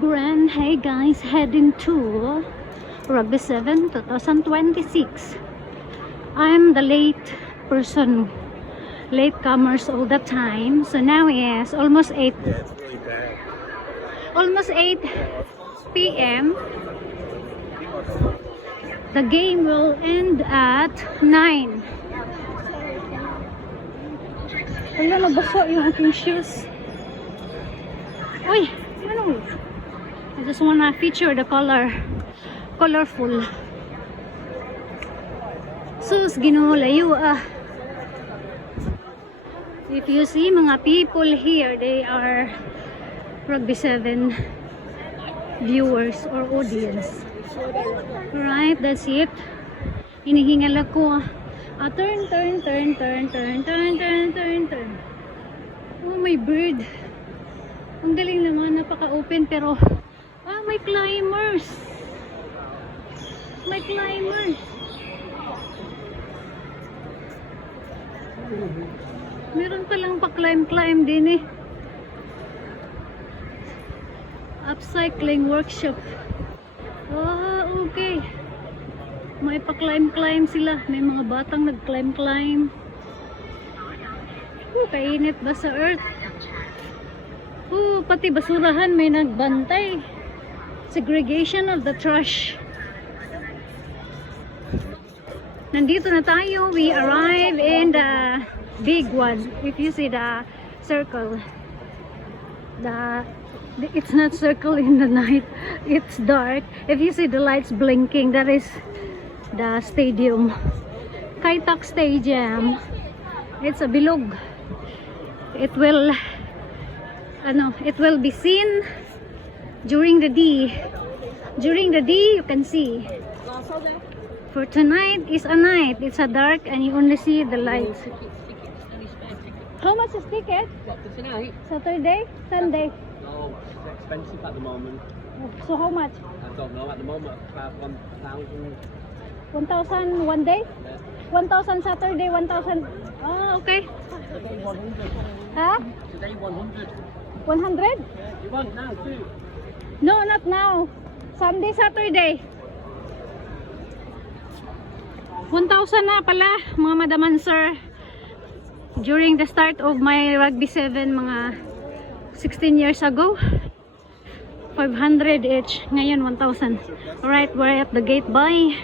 Grand, hey guys, heading to Rugby 7 2026. I'm the late person, latecomers all the time. So now is almost 8. Yeah, it's really bad. Almost 8 p.m. The game will end at 9. Wala, nabaso yung aking shoes. Uy, ano? I just wanna feature the colorful. Sus, ginulayo ah. If you see mga people here, they are Rugby 7 viewers or audience. Right, that's it. Hinihingal ako. Turn. Oh, my bird. Ang galing naman, napaka-open pero may climbers. May climbers. Meron palang pa-climb din eh. Upcycling workshop. Okay. May pa-climb sila. May mga batang nag-climb. Kainit ba sa earth? Pati basurahan may nagbantay. Segregation of the trash. Nandito na tayo. We arrive in the big one. If you see the circle, it's not circle in the night, it's dark. If you see the lights blinking, that is the stadium, Kaitak Stadium. It's a bilog. It will be seen during the day. During the day you can see. For tonight is a night, it's a dark and you only see the lights. How much is ticket? Tonight? Saturday? Sunday? No, it's expensive at the moment. So how much? I don't know at the moment. About 1,000. 1,000 one day? Yeah. 1,000 Saturday, 1,000. Oh, okay. Today 100. Huh? Today 100. 100? You want now too? No, not now. Sunday, Saturday. 1,000 na pala, mga madaman sir. During the start of my Rugby 7, mga 16 years ago, 500 each. Ngayon, 1,000. Alright, we're at the gate. Bye.